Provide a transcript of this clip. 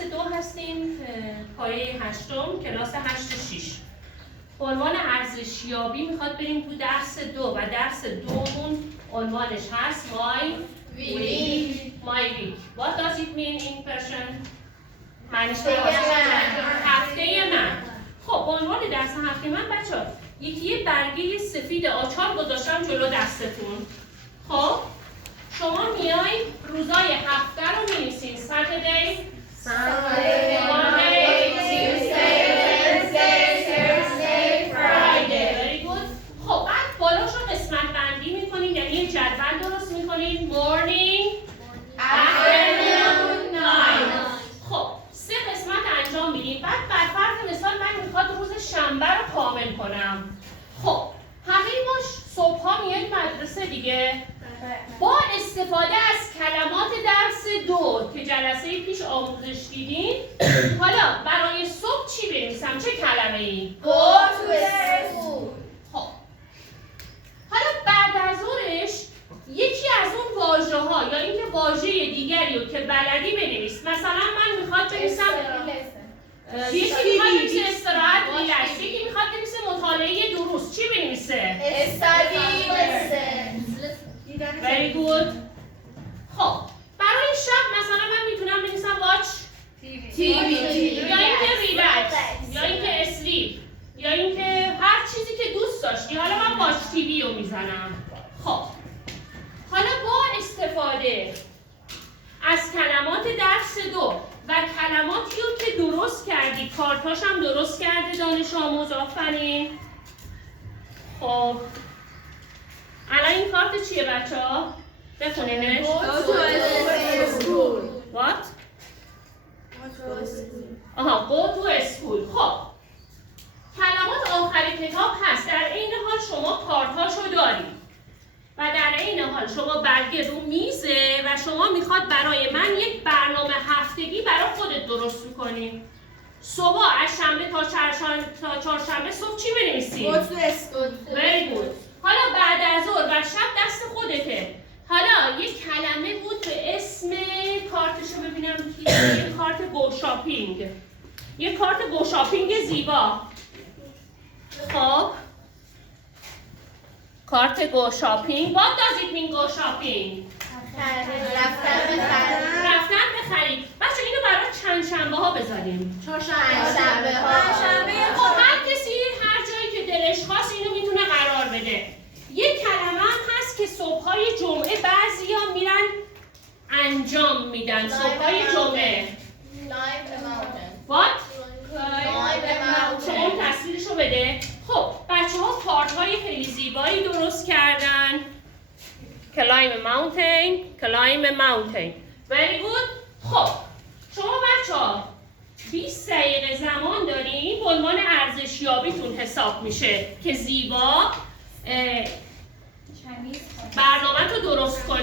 درس 2 هستیم، پایه 8م، کلاس 8 و 6. به عنوان ارزشیابی میخواد بریم تو درس 2 و درس 2مون عنوانش هست My week. What does it mean in Persian? معنیش هفته من. خب به عنوان درس هفته من بچه‌ها یه برگه سفید آچار گذاشتم جلو دستتون. خب شما میای روزای هفته رو می‌نویسین. Saturday, Monday, Tuesday, Wednesday, Thursday, Friday. Very good. خب بعد بالاش رو قسمت بندی می‌کنین، یعنی یه جدول درست می‌کنین. Morning, afternoon, night. خب 3 قسمت انجام میدین. بعد بر فرض مثال من میخواد روز شنبه رو کامل کنم. خب همه ما صبح‌ها میایم مدرسه دیگه. با استفاده از کلمات درس 2 که جلسه پیش آموزش دیدین، حالا برای صبح چی بنویسم؟ چه کلمه‌ای؟ Go to school. خب حالا بعد از ظهرش یکی از اون واژه‌ها یا اینکه واژه دیگری رو که بلدی بنویس. مثلا من میخواد بنویسم یکی میخواد بنویسه استراحت ریلکس، یکی میخواد بنویسه مطالعه دروس. چی بنویسه؟ Study lessons. Very good. خب برای شب مثلا من میتونم بنویسم watch TV. یا اینکه ریلکس یا اینکه اسلیپ یا اینکه هر چیزی که دوست داشتی. حالا من واچ تیوی رو میزنم. خب حالا با استفاده از کلمات درس 2 و کلماتی رو که درست کردی، کارتاش هم درست کرده دانش آموز. آفرین. خب الان این کارت چیه بچه‌ها؟ بخونینش. Go to school. What؟ آها go to school. خب کلمات آخر کتاب هست. در این حال شما کارتاشو دارید و در این حال شما برگه رو میزه و شما میخواد برای من یک برنامه هفتگی برای خودت درست میکنی. صبح از شنبه تا چهارشنبه صبح چی بنویسی؟ Go to school. Very good. حالا بعد از ظهر و شب دست خودته. حالا یک کلمه بود به اسم کارتشو ببینم که یک کارت گو شاپینگ. یک کارت گو شاپینگ زیبا. خب کارت گو شاپینگ. What does it mean go shopping؟ رفتن بخرید. بچه اینو برای چند شنبه ها بذاریم. چهارشنبه ها. خب هر کسی هر جایی که دلش خواست اینو میتونه قرار بده. یک کلمه هم هست که صبح‌های جمعه بعضیا میرن انجام میدن. صبح‌های جمعه. Climb the mountain. What؟ Climb the شما mountain. تصویرشو بده. خب بچه‌ها کارت‌های خیلی زیبایی درست کردن. Climb a mountain. Climb a mountain. Very good. خب شما بچه‌ها 20 دقیقه زمان دارین. به عنوان ارزشیابیتون حساب میشه که زیبا برنامه تو درست کنی.